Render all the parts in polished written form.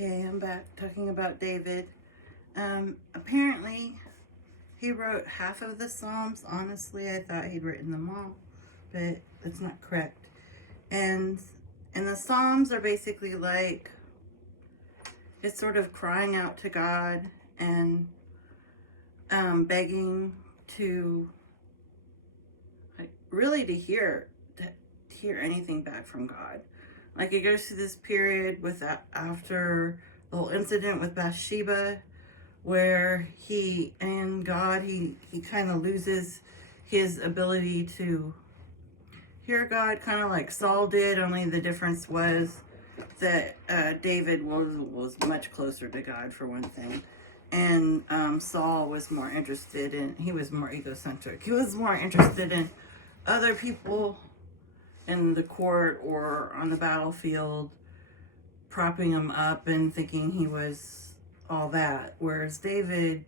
Okay, I'm back talking about David. Apparently, he wrote half of the Psalms. Honestly, I thought he'd written them all, but that's not correct. And the Psalms are basically like, it's sort of crying out to God and begging to, like, really to hear anything back from God. Like, it goes through this period with after the whole incident with Bathsheba, where he kind of loses his ability to hear God, kind of like Saul did. Only the difference was that David was much closer to God, for one thing, and Saul was more interested in. He was more egocentric. He was more interested in other people in the court or on the battlefield, propping him up and thinking he was all that. Whereas David,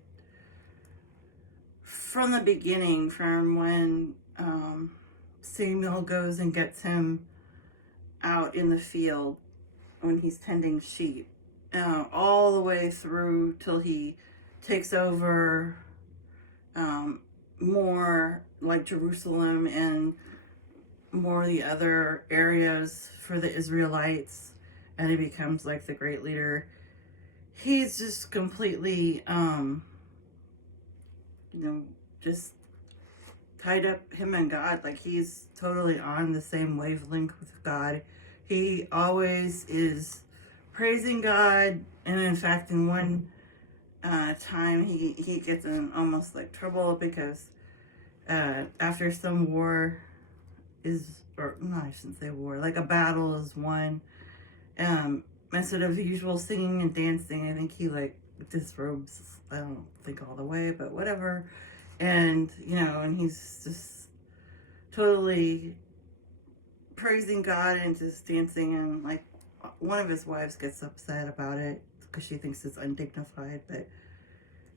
from the beginning, from when Samuel goes and gets him out in the field when he's tending sheep, all the way through till he takes over more like Jerusalem and more of the other areas for the Israelites, and he becomes like the great leader. He's just completely just tied up, him and God. Like, he's totally on the same wavelength with God. He always is praising God, and in fact, in one time he gets in almost like trouble because after some war I shouldn't say war, like a battle is won, instead of usual singing and dancing, I think he like disrobes, I don't think all the way, but whatever. And and he's just totally praising God and just dancing, and like one of his wives gets upset about it because she thinks it's undignified, but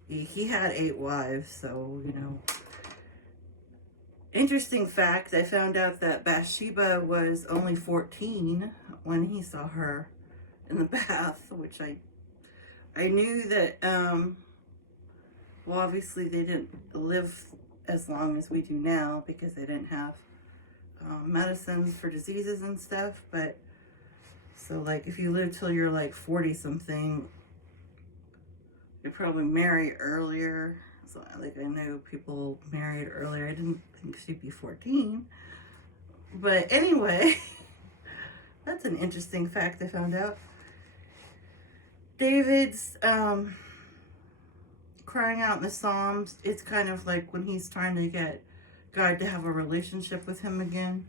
he had 8 wives, so Interesting fact, I found out that Bathsheba was only 14 when he saw her in the bath, which I knew that, well, obviously they didn't live as long as we do now because they didn't have medicines for diseases and stuff, but so like if you live till you're like 40 something, you probably marry earlier. So like I know people married earlier. I didn't think she'd be 14, but anyway, that's an interesting fact I found out. David's crying out in the Psalms, it's kind of like when he's trying to get God to have a relationship with him again.